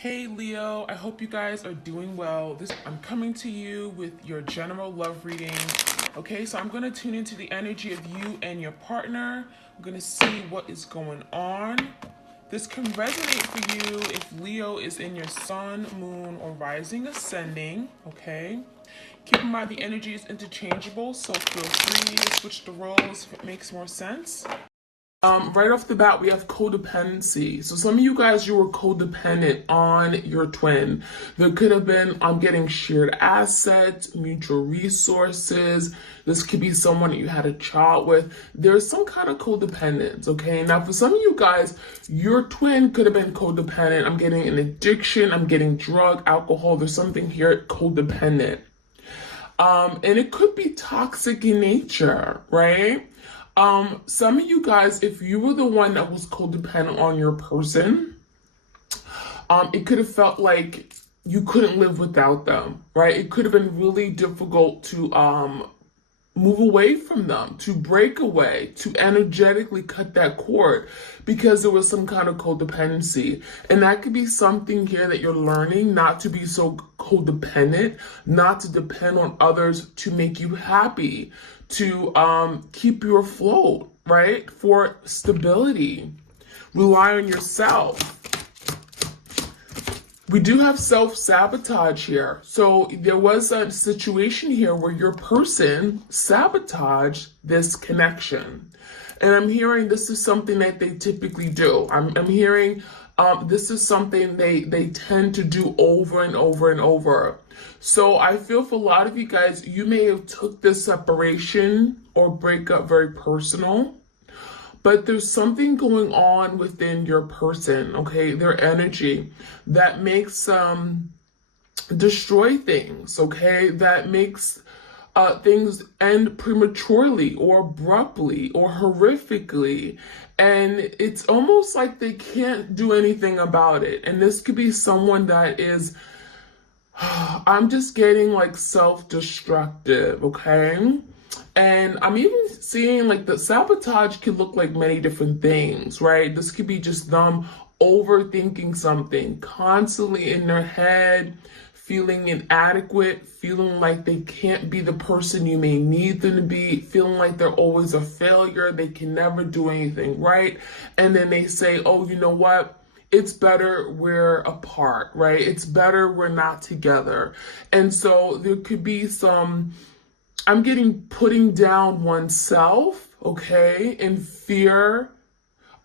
Hey Leo, I hope you guys are doing well. I'm coming to you with your general love reading. Okay, so I'm going to tune into the energy of you and your partner. I'm going to see what is going on. This can resonate for you if Leo is in your sun, moon, or rising ascending. Okay, keep in mind the energy is interchangeable, so feel free to switch the roles if it makes more sense. Right off the bat, we have codependency. So some of you guys, you were codependent on your twin. There could have been, I'm getting shared assets, mutual resources. This could be someone that you had a child with. There's some kind of codependence, okay? Now, for some of you guys, your twin could have been codependent. I'm getting an addiction. I'm getting drug, alcohol. There's something here codependent. And it could be toxic in nature, right? Some of you guys, if you were the one that was codependent on your person, it could have felt like you couldn't live without them, right? It could have been really difficult to move away from them, to break away, to energetically cut that cord because there was some kind of codependency. And that could be something here that you're learning, not to be so codependent, not to depend on others to make you happy, to keep you afloat, right? For stability. Rely on yourself. We do have self-sabotage here. So there was a situation here where your person sabotaged this connection. And I'm hearing this is something that they typically do. I'm hearing this is something they tend to do over and over and over. So I feel for a lot of you guys, you may have took this separation or breakup very personal. But there's something going on within your person, okay, their energy that makes destroy things, okay, that makes things end prematurely or abruptly or horrifically. And it's almost like they can't do anything about it. And this could be someone that is, I'm just getting like self-destructive, okay? And I'm even seeing like the sabotage can look like many different things, right? This could be just them overthinking something, constantly in their head, feeling inadequate, feeling like they can't be the person you may need them to be, feeling like they're always a failure, they can never do anything right. And then they say, oh, you know what? It's better we're apart, right? It's better we're not together. And so there could be some, I'm getting putting down oneself, okay, in fear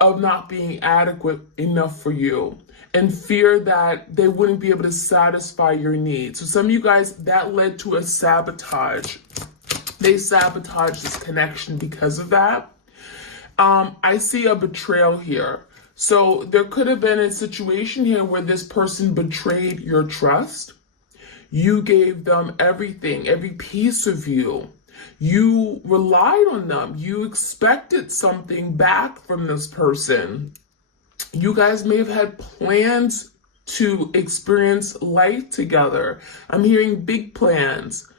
of not being adequate enough for you, and fear that they wouldn't be able to satisfy your needs. So some of you guys, that led to a sabotage. They sabotaged this connection because of that. I see a betrayal here. So there could have been a situation here where this person betrayed your trust. You gave them everything, every piece of you. You relied on them. You expected something back from this person. You guys may have had plans to experience life together. I'm hearing big plans,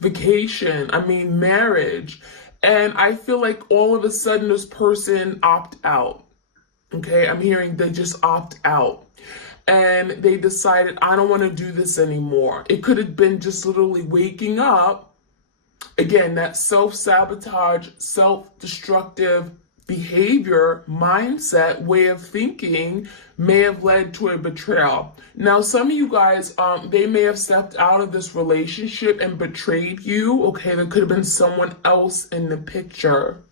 vacation, marriage. And I feel like all of a sudden this person opt out. Okay, I'm hearing they just opt out. And they decided, I don't want to do this anymore. It could have been just literally waking up. Again, that self-sabotage, self-destructive behavior, mindset, way of thinking may have led to a betrayal. Now, some of you guys, they may have stepped out of this relationship and betrayed you. Okay, there could have been someone else in the picture.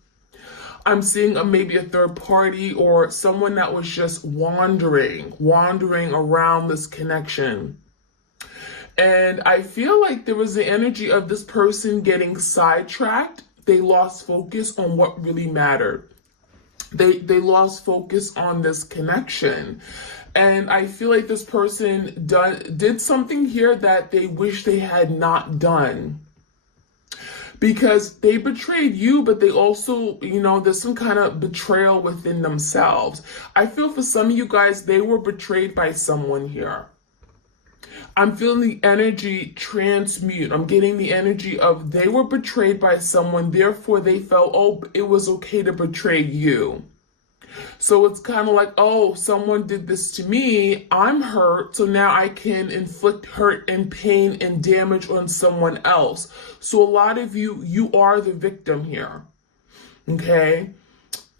I'm seeing maybe a third party or someone that was just wandering around this connection. And I feel like there was the energy of this person getting sidetracked. They lost focus on what really mattered. They lost focus on this connection. And I feel like this person did something here that they wish they had not done. Because they betrayed you, but they also, there's some kind of betrayal within themselves. I feel for some of you guys, they were betrayed by someone here. I'm feeling the energy transmute. I'm getting the energy of they were betrayed by someone, therefore they felt, oh, it was okay to betray you. So it's kind of like, oh, someone did this to me, I'm hurt, so now I can inflict hurt and pain and damage on someone else. So a lot of you, you are the victim here, okay?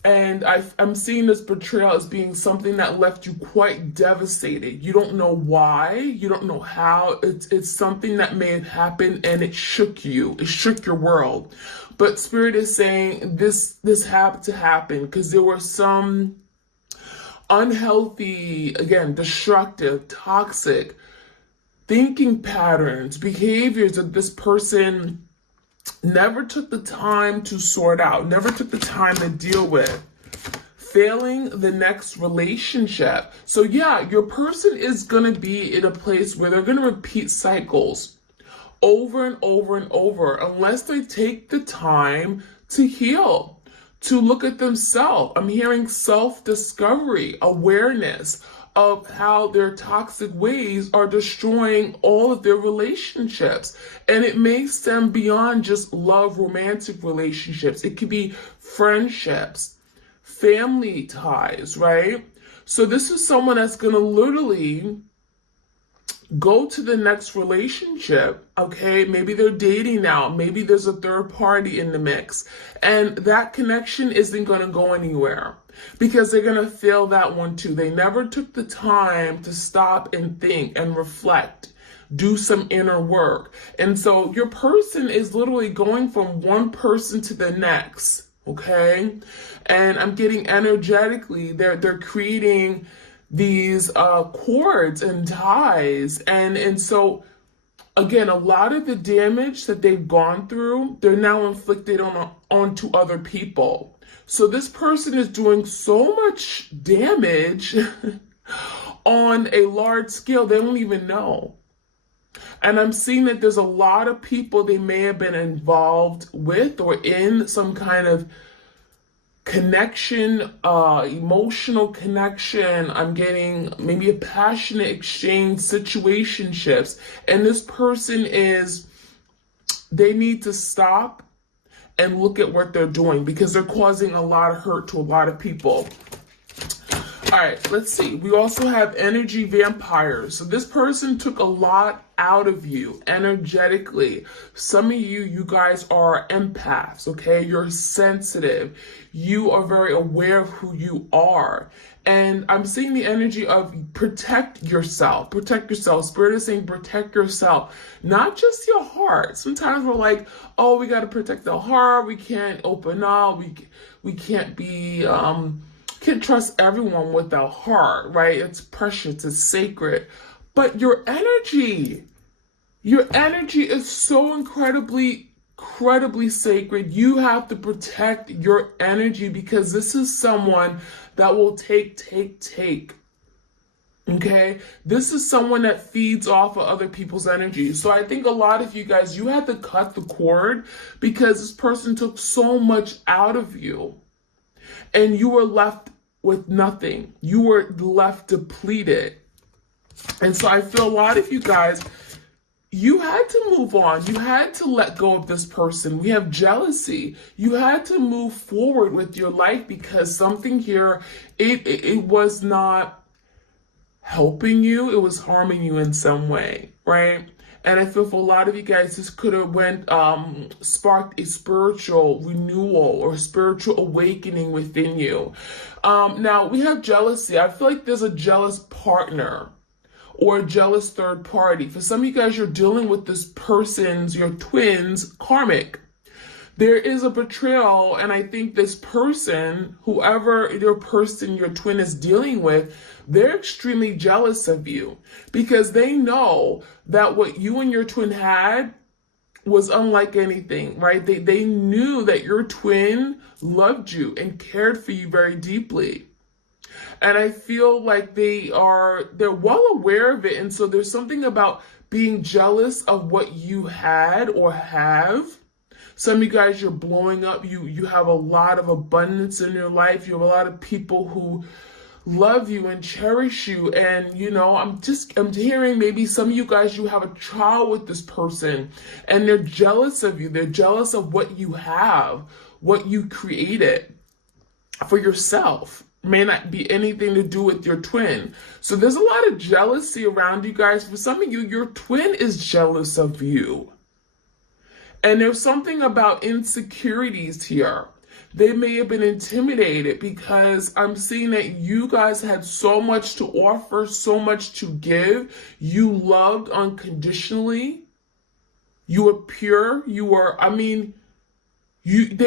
And I'm seeing this betrayal as being something that left you quite devastated. You don't know why, you don't know how. It's something that may have happened and it shook you. It shook your world. But Spirit is saying this had to happen because there were some unhealthy, again, destructive, toxic thinking patterns, behaviors that this person never took the time to sort out, never took the time to deal with, failing the next relationship. So yeah, your person is going to be in a place where they're going to repeat cycles over and over and over unless they take the time to heal, to look at themselves. I'm hearing self-discovery, awareness of how their toxic ways are destroying all of their relationships. And it may stem beyond just love, romantic relationships. It could be friendships, family ties, right? So this is someone that's going to literally go to the next relationship, okay? Maybe they're dating now. Maybe there's a third party in the mix. And that connection isn't going to go anywhere because they're going to fail that one too. They never took the time to stop and think and reflect, do some inner work. And so your person is literally going from one person to the next, okay? And I'm getting energetically, they're creating these cords and ties, and so again, a lot of the damage that they've gone through, they're now inflicted onto other people. So this person is doing so much damage on a large scale they don't even know. And I'm seeing that there's a lot of people they may have been involved with or in some kind of connection, emotional connection. I'm getting maybe a passionate exchange, situationships. And this person they need to stop and look at what they're doing because they're causing a lot of hurt to a lot of people. All right, let's see. We also have energy vampires. So this person took a lot out of you energetically. Some of you guys are empaths, okay? You're sensitive. You are very aware of who you are. And I'm seeing the energy of protect yourself. Protect yourself. Spirit is saying protect yourself, not just your heart. Sometimes we're like, oh, we got to protect the heart. We can't open up. We can't be... can't trust everyone with their heart, right? It's precious, it's sacred. But your energy is so incredibly sacred. You have to protect your energy because this is someone that will take. Okay? This is someone that feeds off of other people's energy. So I think a lot of you guys, you had to cut the cord because this person took so much out of you. And you were left with nothing. You were left depleted. And so I feel a lot of you guys, you had to move on. You had to let go of this person. We have jealousy. You had to move forward with your life because something here, it was not helping you. It was harming you in some way, right? And I feel for a lot of you guys, this could have sparked a spiritual renewal or spiritual awakening within you. Now, we have jealousy. I feel like there's a jealous partner or a jealous third party. For some of you guys, you're dealing with this person's, your twin's karmic. There is a betrayal, and I think this person, whoever your twin is dealing with, they're extremely jealous of you because they know that what you and your twin had was unlike anything, right? They knew that your twin loved you and cared for you very deeply. And I feel like they're well aware of it. And so there's something about being jealous of what you had or have. Some of you guys, you're blowing up. You have a lot of abundance in your life. You have a lot of people who love you and cherish you. And, I'm hearing maybe some of you guys, you have a child with this person and they're jealous of you. They're jealous of what you have, what you created for yourself. may not be anything to do with your twin. So there's a lot of jealousy around you guys. For some of you, your twin is jealous of you. And there's something about insecurities here. They may have been intimidated because I'm seeing that you guys had so much to offer, so much to give. You loved unconditionally. You were pure. They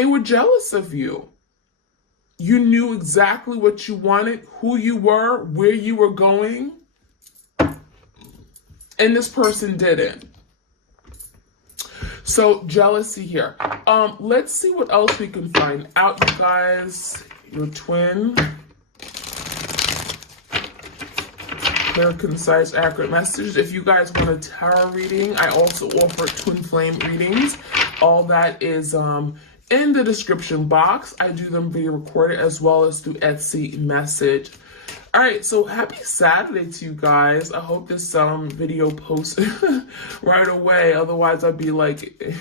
were jealous of you. You knew exactly what you wanted, who you were, where you were going. And this person didn't. So jealousy here. Let's see what else we can find out, you guys. Your twin. Clear, concise, accurate messages. If you guys want a tarot reading, I also offer twin flame readings. All that is in the description box. I do them via recorded as well as through Etsy message. All right, so happy Saturday to you guys. I hope this video posts right away. Otherwise, I'd be like,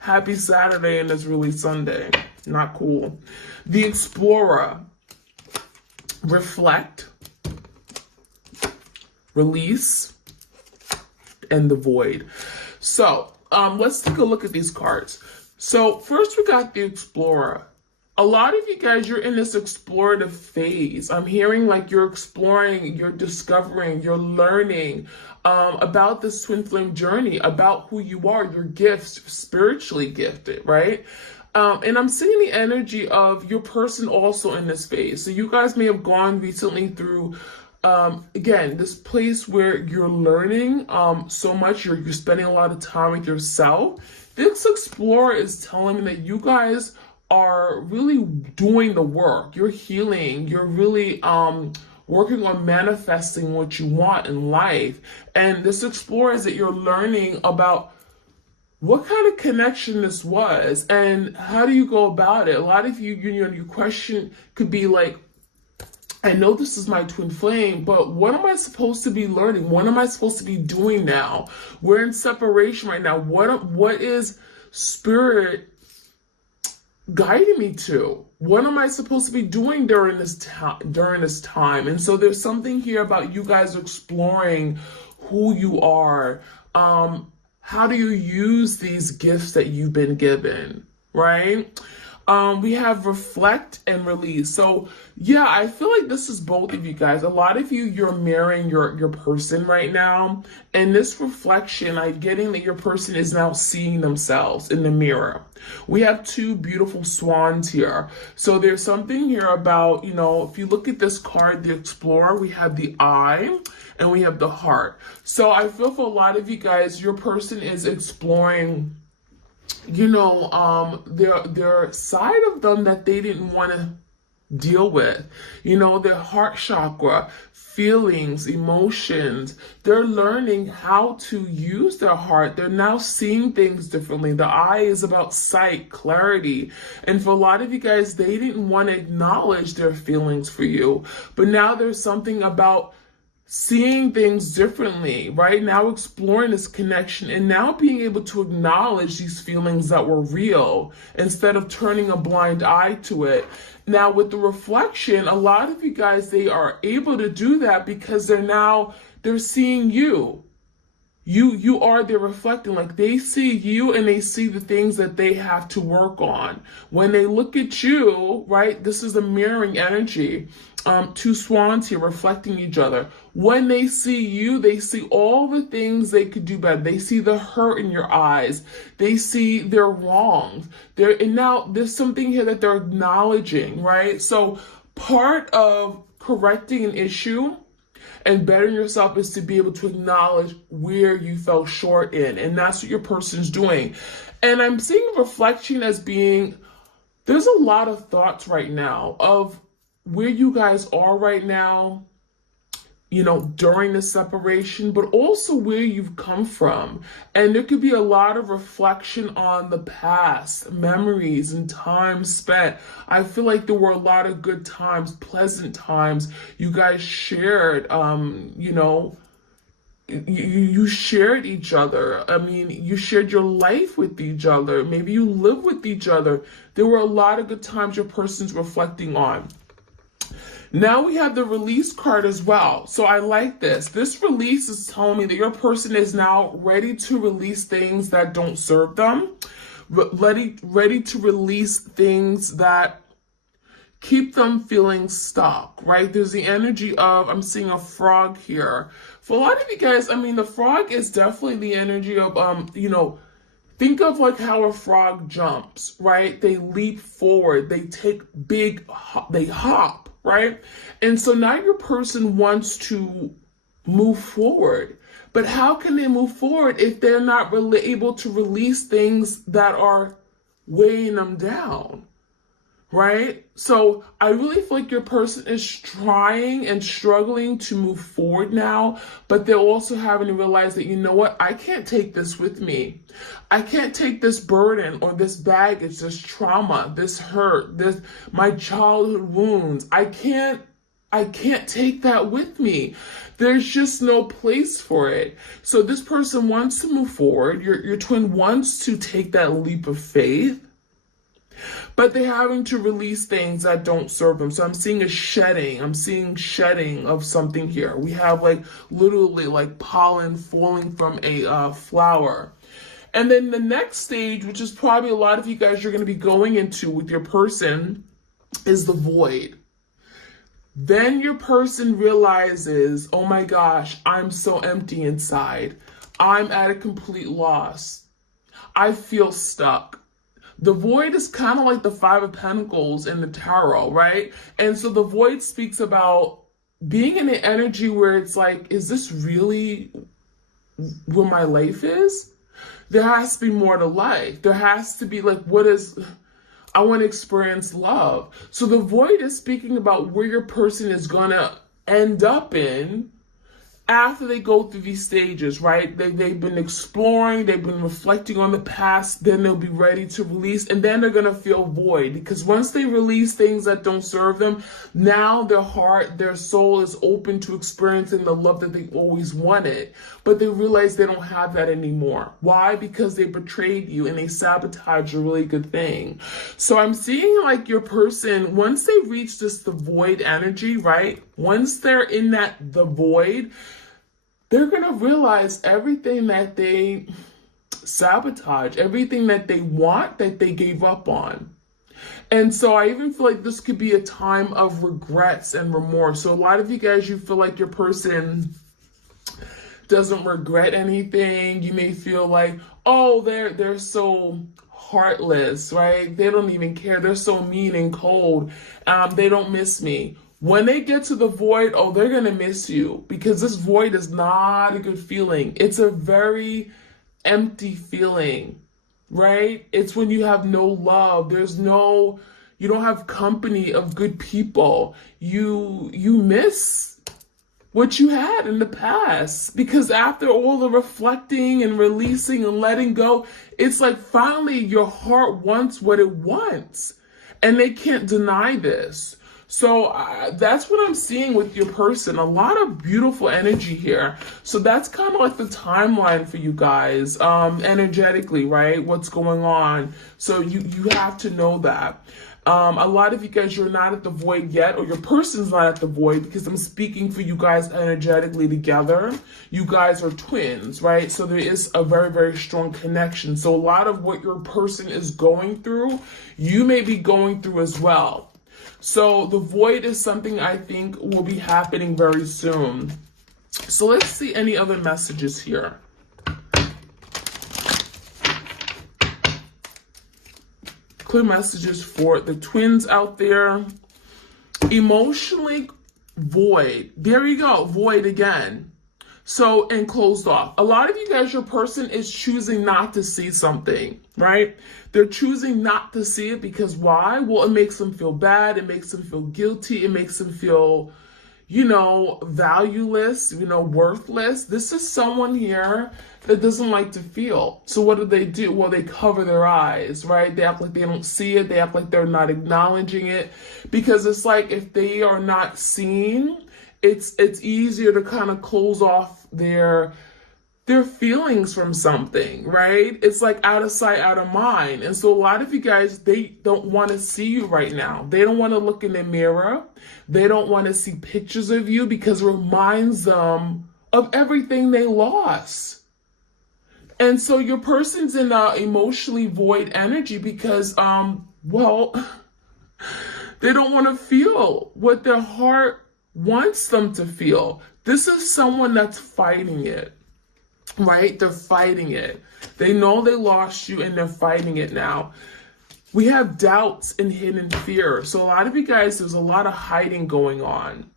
happy Saturday and it's really Sunday. Not cool. The Explorer. Reflect. Release. And the Void. So, let's take a look at these cards. So, first we got the Explorer. A lot of you guys, you're in this explorative phase. I'm hearing like you're exploring, you're discovering, you're learning about this twin flame journey, about who you are, your gifts, spiritually gifted, right? And I'm seeing the energy of your person also in this phase. So you guys may have gone recently through, again, this place where you're learning so much, you're spending a lot of time with yourself. This Explorer is telling me that you guys are really doing the work. You're healing. You're really working on manifesting what you want in life. And this Explorer is that you're learning about what kind of connection this was and how do you go about it. A lot of you, your question could be like, I know this is my twin flame, but what am I supposed to be learning? What am I supposed to be doing now? We're in separation right now. What is spirit guiding me to? What am I supposed to be doing during this time? And so there's something here about you guys exploring who you are. How do you use these gifts that you've been given, right? We have reflect and release. So yeah, I feel like this is both of you guys. A lot of you, you're mirroring your person right now. And this reflection, I'm getting that your person is now seeing themselves in the mirror. We have two beautiful swans here. So there's something here about, if you look at this card, the Explorer, we have the eye and we have the heart. So I feel for a lot of you guys, your person is exploring their side of them that they didn't want to deal with, their heart chakra, feelings, emotions. They're learning how to use their heart. They're now seeing things differently. The eye is about sight, clarity. And for a lot of you guys, they didn't want to acknowledge their feelings for you. But now there's something about seeing things differently, right? Now exploring this connection and now being able to acknowledge these feelings that were real instead of turning a blind eye to it. Now with the reflection, a lot of you guys, they are able to do that because they're seeing you. You are there reflecting, like they see you and they see the things that they have to work on. When they look at you, right, this is a mirroring energy. Two swans here reflecting each other. When they see you, they see all the things they could do better. They see the hurt in your eyes. They see their wrongs. And now there's something here that they're acknowledging, right? So part of correcting an issue and bettering yourself is to be able to acknowledge where you fell short in. And that's what your person's doing. And I'm seeing reflection as being, there's a lot of thoughts right now of where you guys are right now, during the separation, but also where you've come from. And there could be a lot of reflection on the past, memories and time spent. I feel like there were a lot of good times, pleasant times. You guys shared, you shared each other. I mean, you shared your life with each other. Maybe you lived with each other. There were a lot of good times your person's reflecting on. Now we have the release card as well. So I like this. This release is telling me that your person is now ready to release things that don't serve them, ready to release things that keep them feeling stuck, right? There's the energy of, I'm seeing a frog here. For a lot of you guys, I mean, the frog is definitely the energy of, think of like how a frog jumps, right? They leap forward, they take they hop, right? And so now your person wants to move forward. But how can they move forward if they're not really able to release things that are weighing them down? Right? So I really feel like your person is trying and struggling to move forward now, but they're also having to realize that, you know what, I can't take this with me. I can't take this burden or this baggage, this trauma, this hurt, my childhood wounds. I can't take that with me. There's just no place for it. So this person wants to move forward. Your twin wants to take that leap of faith, but they're having to release things that don't serve them. So I'm seeing a shedding. I'm seeing shedding of something here. We have like literally like pollen falling from a flower. And then the next stage, which is probably a lot of you guys are going to be going into with your person, is the void. Then your person realizes, oh my gosh, I'm so empty inside. I'm at a complete loss. I feel stuck. The void is kind of like the Five of Pentacles in the tarot, right? And so the void speaks about being in an energy where it's like, is this really where my life is? There has to be more to life. There has to be like, I want to experience love. So the void is speaking about where your person is going to end up in after they go through these stages, right? They've been exploring, they've been reflecting on the past, then they'll be ready to release, and then they're going to feel void. Because once they release things that don't serve them, now their heart, their soul is open to experiencing the love that they've always wanted. But they realize they don't have that anymore. Why? Because they betrayed you and they sabotaged a really good thing. So I'm seeing like your person, once they reach the void energy, right? Once they're in the void, they're going to realize everything that they sabotage, everything that they want, that they gave up on. And so I even feel like this could be a time of regrets and remorse. So a lot of you guys, you feel like your person doesn't regret anything. You may feel like, oh, they're so heartless, right? They don't even care. They're so mean and cold. They don't miss me. When they get to the void, oh, they're going to miss you, because this void is not a good feeling. It's a very empty feeling, right? It's when you have no love. You don't have company of good people. You miss what you had in the past, because after all the reflecting and releasing and letting go, it's like finally your heart wants what it wants, and they can't deny this. So that's what I'm seeing with your person. A lot of beautiful energy here. So that's kind of like the timeline for you guys, energetically, right? What's going on. So you have to know that. A lot of you guys, you're not at the void yet, or your person's not at the void, because I'm speaking for you guys energetically together. You guys are twins, right? So there is a very, very strong connection. So a lot of what your person is going through, you may be going through as well. So the void is something I think will be happening very soon. So let's see any other messages here. Clear messages for the twins out there. Emotionally void. There you go. Void again. So, and closed off. A lot of you guys, your person is choosing not to see something, right? They're choosing not to see it because why? Well, it makes them feel bad. It makes them feel guilty. It makes them feel, valueless, worthless. This is someone here that doesn't like to feel. So what do? Well, they cover their eyes, right? They act like they don't see it. They act like they're not acknowledging it, because it's like if they are not seen, it's easier to kind of close off their their feelings from something, right? It's like out of sight, out of mind. And so a lot of you guys, they don't want to see you right now. They don't want to look in the mirror. They don't want to see pictures of you because it reminds them of everything they lost. And so your person's in a emotionally void energy because, well, they don't want to feel what their heart wants them to feel. This is someone that's fighting it, right? They're fighting it. They know they lost you and they're fighting it now. We have doubts and hidden fear. So a lot of you guys, there's a lot of hiding going on.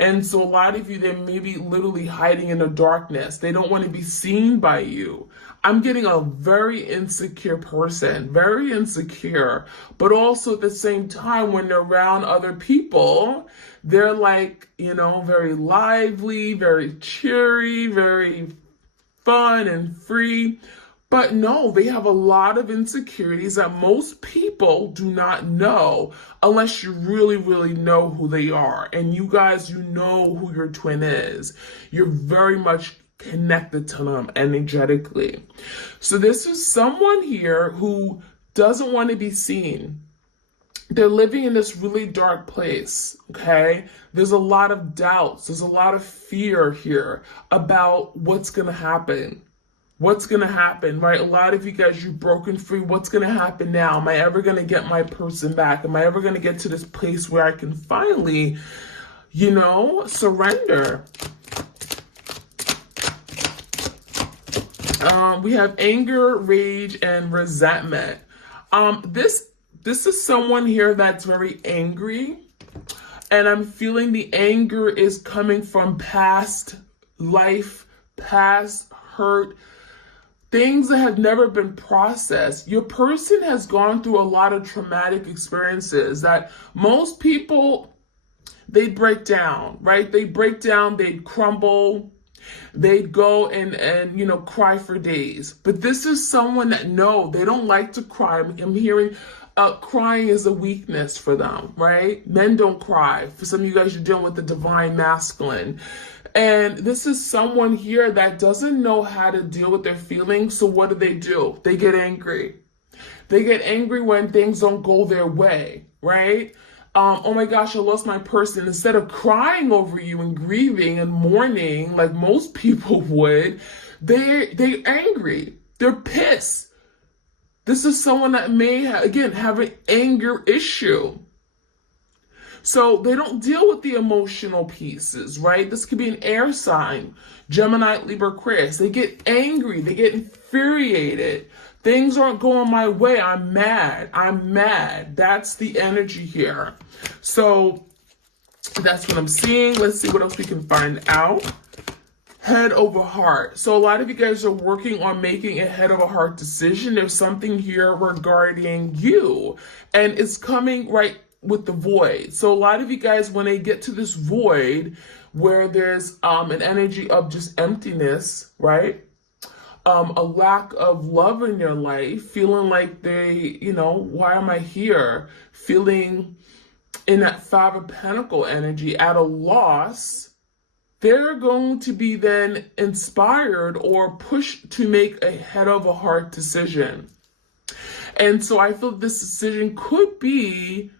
And so a lot of you, they may be literally hiding in the darkness. They don't want to be seen by you. I'm getting a very insecure person, very insecure, but also at the same time, when they're around other people, they're like, very lively, very cheery, very fun and free. But no, they have a lot of insecurities that most people do not know unless you really, really know who they are. And you guys, you know who your twin is. You're very much connected to them energetically. So this is someone here who doesn't want to be seen. They're living in this really dark place, okay? There's a lot of doubts. There's a lot of fear here about what's going to happen. What's going to happen, right? A lot of you guys, you've broken free. What's going to happen now? Am I ever going to get my person back? Am I ever going to get to this place where I can finally, surrender? We have anger, rage, and resentment. This is someone here that's very angry. And I'm feeling the anger is coming from past life, past hurt, things that have never been processed. Your person has gone through a lot of traumatic experiences that most people, they break down, right? They break down, they crumble, they'd go and cry for days. But this is someone that, no, they don't like to cry. I'm hearing crying is a weakness for them, right? Men don't cry. For some of you guys, you're dealing with the divine masculine. And this is someone here that doesn't know how to deal with their feelings. So what do? They get angry. They get angry when things don't go their way, right? Oh my gosh, I lost my person. Instead of crying over you and grieving and mourning like most people would, they're angry. They're pissed. This is someone that may, have an anger issue. So they don't deal with the emotional pieces, right? This could be an air sign, Gemini, Libra, Aquarius. They get angry. They get infuriated. Things aren't going my way. I'm mad. That's the energy here. So that's what I'm seeing. Let's see what else we can find out. Head over heart. So a lot of you guys are working on making a head over heart decision. There's something here regarding you, and it's coming right with the void. So a lot of you guys, when they get to this void where there's an energy of just emptiness, right? A lack of love in your life, feeling like they, why am I here? Feeling in that Five of Pentacles energy at a loss, they're going to be then inspired or pushed to make a head over heart decision. And so I feel this decision could be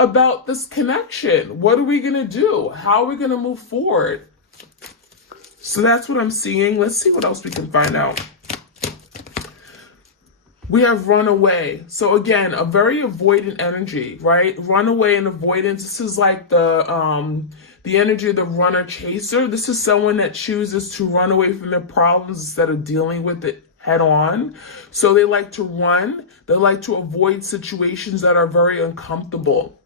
about this connection. What are we going to do? How are we going to move forward? So that's what I'm seeing. Let's see what else we can find out. We have runaway. So again, a very avoidant energy, right? Runaway and avoidance. This is like the energy of the runner chaser. This is someone that chooses to run away from their problems instead of dealing with it head on. So they like to run. They like to avoid situations that are very uncomfortable.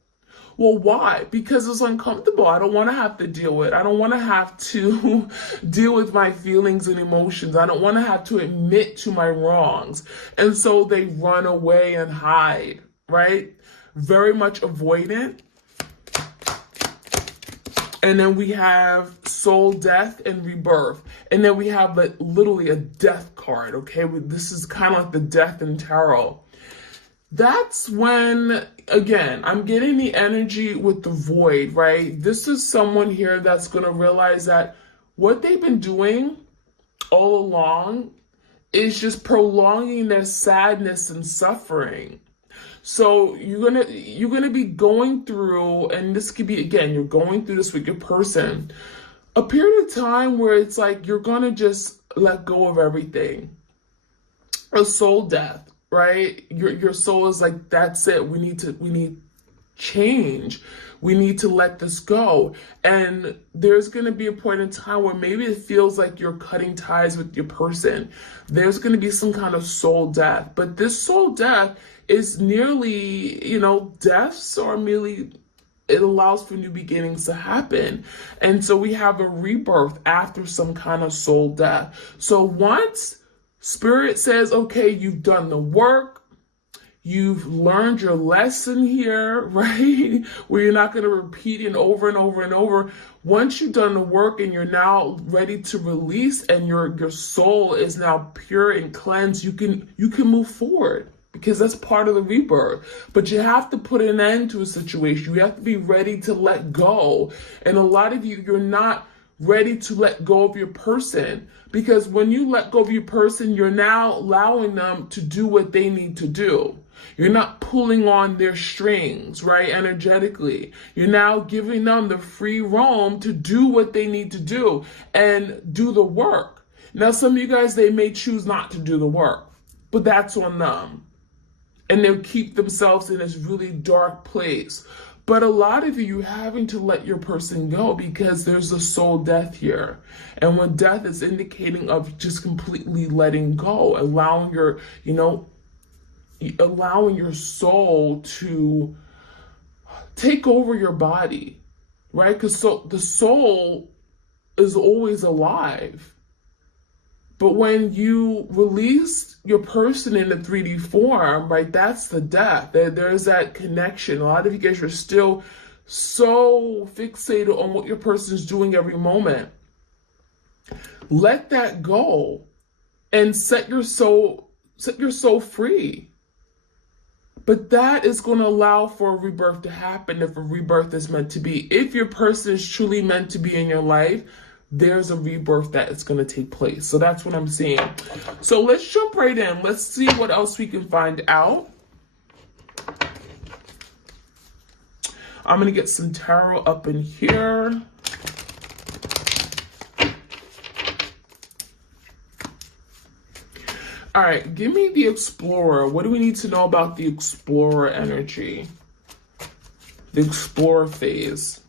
Well, why? Because it's uncomfortable. I don't want to have to deal with it. I don't want to have to deal with my feelings and emotions. I don't want to have to admit to my wrongs. And so they run away and hide, right? Very much avoidant. And then we have soul death and rebirth. And then we have literally a death card, okay? This is kind of like the death in tarot. That's when, again, I'm getting the energy with the void, right? This is someone here that's going to realize that what they've been doing all along is just prolonging their sadness and suffering. So you're gonna be going through, and this could be, again, you're going through this with your person, a period of time where it's like you're gonna just let go of everything. A soul death, right? Your soul is like, that's it. We need change. We need to let this go. And there's going to be a point in time where maybe it feels like you're cutting ties with your person. There's going to be some kind of soul death. But this soul death is nearly, deaths are merely, it allows for new beginnings to happen. And so we have a rebirth after some kind of soul death. So once Spirit says, okay, you've done the work, you've learned your lesson here, right? Where you're not going to repeat it over and over and over. Once you've done the work and you're now ready to release, and your soul is now pure and cleansed, you can move forward, because that's part of the rebirth. But you have to put an end to a situation. You have to be ready to let go. And a lot of you're not ready to let go of your person, because when you let go of your person, you're now allowing them to do what they need to do. You're not pulling on their strings, right? Energetically. You're now giving them the free roam to do what they need to do and do the work. Now, some of you guys, they may choose not to do the work, but that's on them. And they'll keep themselves in this really dark place. But a lot of you having to let your person go, because there's a soul death here. And when death is indicating of just completely letting go, allowing your soul to take over your body, right? Because the soul is always alive. But when you release your person in a 3D form, right, that's the death. There's that connection. A lot of you guys are still so fixated on what your person is doing every moment. Let that go and set your soul free. But that is going to allow for a rebirth to happen if a rebirth is meant to be. If your person is truly meant to be in your life, there's a rebirth that is going to take place. So that's what I'm seeing. So let's jump right in. Let's see what else we can find out. I'm going to get some tarot up in here. All right, give me the Explorer. What do we need to know about the Explorer energy? The Explorer phase.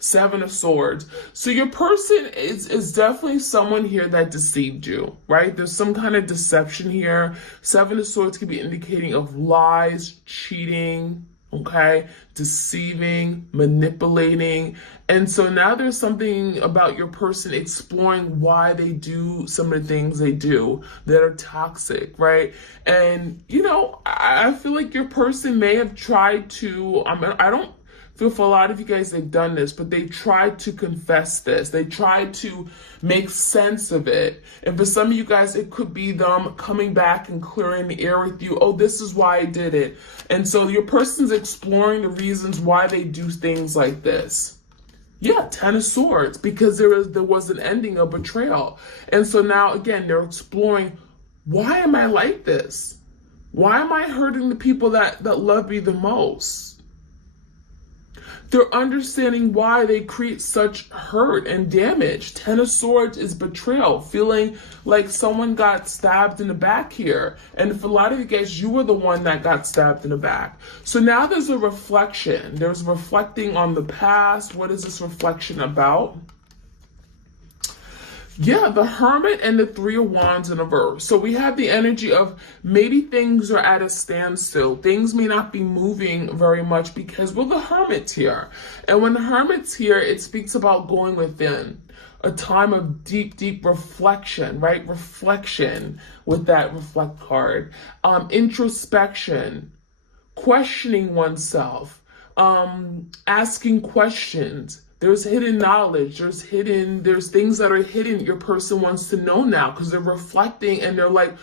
Seven of Swords. So your person is definitely someone here that deceived you, right? There's some kind of deception here. Seven of Swords could be indicating of lies, cheating, okay? Deceiving, manipulating. And so now there's something about your person exploring why they do some of the things they do that are toxic, right? And, I feel like your person may have tried to, I don't feel for a lot of you guys, they've done this, but they tried to confess this. They tried to make sense of it. And for some of you guys, it could be them coming back and clearing the air with you. Oh, this is why I did it. And so your person's exploring the reasons why they do things like this. Yeah, Ten of Swords, because there was an ending of betrayal. And so now, again, they're exploring, why am I like this? Why am I hurting the people that love me the most? They're understanding why they create such hurt and damage. Ten of Swords is betrayal, feeling like someone got stabbed in the back here. And for a lot of you guys, you were the one that got stabbed in the back. So now there's a reflection. There's reflecting on the past. What is this reflection about? Yeah, the Hermit and the Three of Wands in reverse. So we have the energy of maybe things are at a standstill. Things may not be moving very much because, well, the Hermit's here. And when the Hermit's here, it speaks about going within. A time of deep, deep reflection, right? Reflection with that reflect card. Introspection. Questioning oneself. Asking questions. There's hidden knowledge. There's things that are hidden your person wants to know now, because they're reflecting and they're like,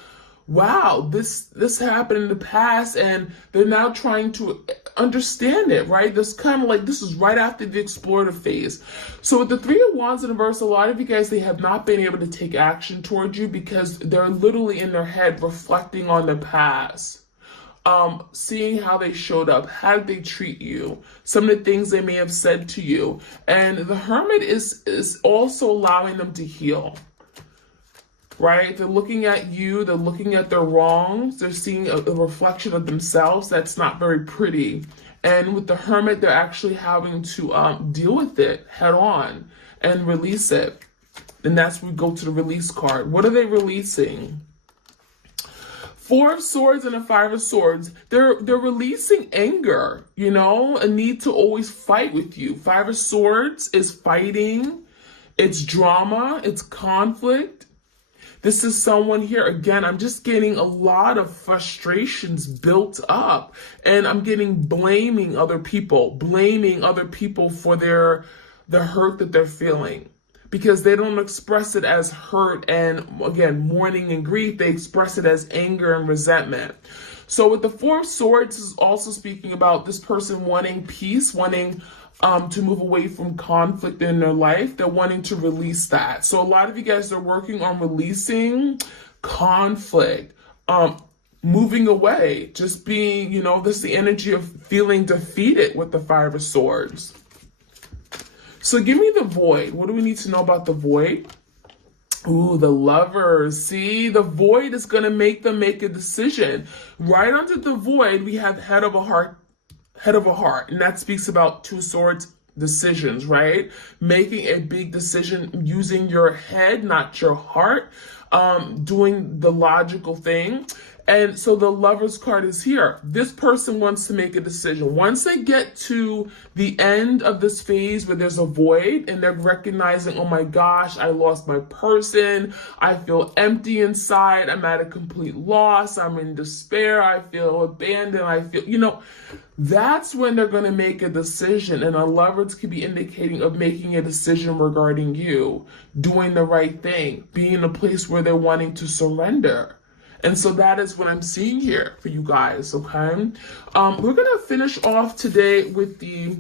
wow, this happened in the past, and they're now trying to understand it, right? This kind of like, this is right after the explorative phase. So with the Three of Wands in reverse, a lot of you guys, they have not been able to take action towards you because they're literally in their head reflecting on the past. Seeing how they showed up, how did they treat you, some of the things they may have said to you. And the Hermit is also allowing them to heal. Right? They're looking at you, they're looking at their wrongs, they're seeing a reflection of themselves that's not very pretty. And with the Hermit, they're actually having to deal with it head on and release it. And that's where we go to the release card. What are they releasing? Four of Swords and a Five of Swords. They're releasing anger, you know, a need to always fight with you. Five of Swords is fighting, it's drama, it's conflict. This is someone here, again, I'm just getting a lot of frustrations built up, and I'm getting blaming other people for the hurt that they're feeling, because they don't express it as hurt and, again, mourning and grief. They express it as anger and resentment. So with the Four of Swords is also speaking about this person wanting peace, wanting to move away from conflict in their life. They're wanting to release that. So a lot of you guys are working on releasing conflict, moving away, just being, you know, this is the energy of feeling defeated with the Five of Swords. So give me the Void. What do we need to know about the Void? Ooh, the Lovers. See, the Void is going to make them make a decision. Right under the Void, we have Head of a Heart. And that speaks about Two Swords decisions, right? Making a big decision using your head, not your heart, doing the logical thing. And so the Lovers card is here. This person wants to make a decision. Once they get to the end of this phase where there's a void and they're recognizing, oh my gosh, I lost my person. I feel empty inside. I'm at a complete loss. I'm in despair. I feel abandoned. I feel, you know, that's when they're going to make a decision. And a Lovers could be indicating of making a decision regarding you, doing the right thing, being in a place where they're wanting to surrender. And so that is what I'm seeing here for you guys, okay? We're going to finish off today with the,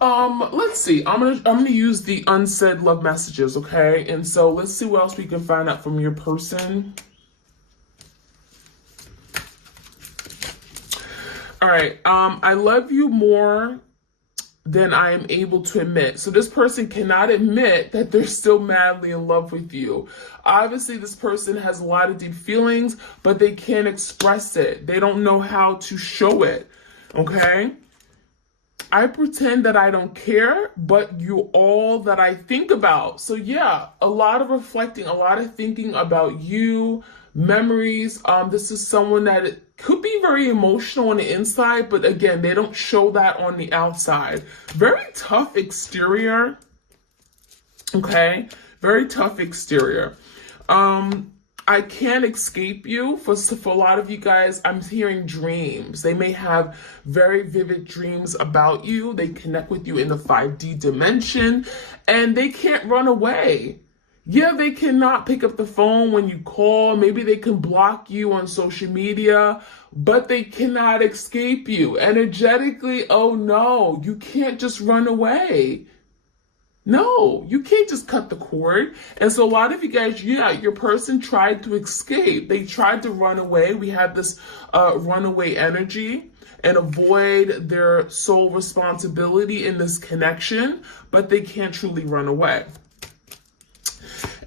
let's see. I'm gonna use the unsaid love messages, okay? And so let's see what else we can find out from your person. All right, I love you more than I am able to admit. So this person cannot admit that they're still madly in love with you. Obviously, this person has a lot of deep feelings, but they can't express it. They don't know how to show it, okay? I pretend that I don't care, but you're all that I think about. So yeah, a lot of reflecting, a lot of thinking about you, memories. This is someone that could be very emotional on the inside, but again, they don't show that on the outside. Very tough exterior. Okay, very tough exterior. I can't escape you. For a lot of you guys, I'm hearing dreams. They may have very vivid dreams about you. They connect with you in the 5D dimension, and they can't run away. Yeah, they cannot pick up the phone when you call. Maybe they can block you on social media, but they cannot escape you. Energetically, oh no, you can't just run away. No, you can't just cut the cord. And so a lot of you guys, yeah, your person tried to escape. They tried to run away. We have this runaway energy and avoid their sole responsibility in this connection, but they can't truly run away.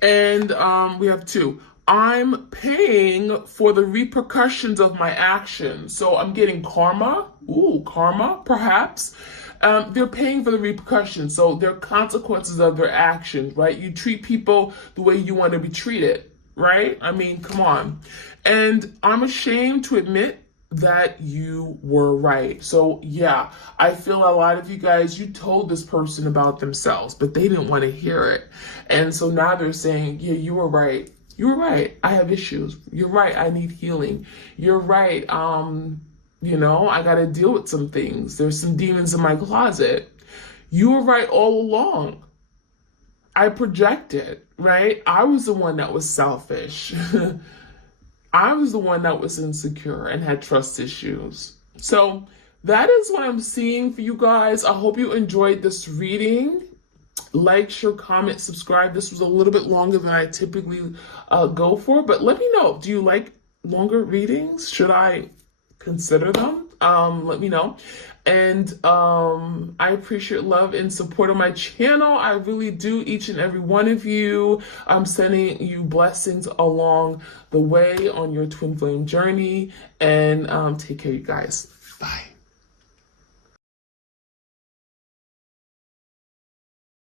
And we have two. I'm paying for the repercussions of my actions. So I'm getting karma. Ooh, karma, perhaps. They're paying for the repercussions. So there are consequences of their actions, right? You treat people the way you want to be treated, right? I mean, come on. And I'm ashamed to admit that you were right. So yeah, I feel a lot of you guys, you told this person about themselves, but they didn't want to hear it. And so now they're saying, yeah, you were right. You were right. I have issues. You're right. I need healing. You're right. You know, I got to deal with some things. There's some demons in my closet. You were right all along. I projected, right? I was the one that was selfish. I was the one that was insecure and had trust issues. So that is what I'm seeing for you guys. I hope you enjoyed this reading. Like, share, comment, subscribe. This was a little bit longer than I typically go for, but let me know. Do you like longer readings? Should I consider them? Let me know. And I appreciate love and support on my channel. I really do, each and every one of you. I'm sending you blessings along the way on your twin flame journey. And take care, you guys. Bye.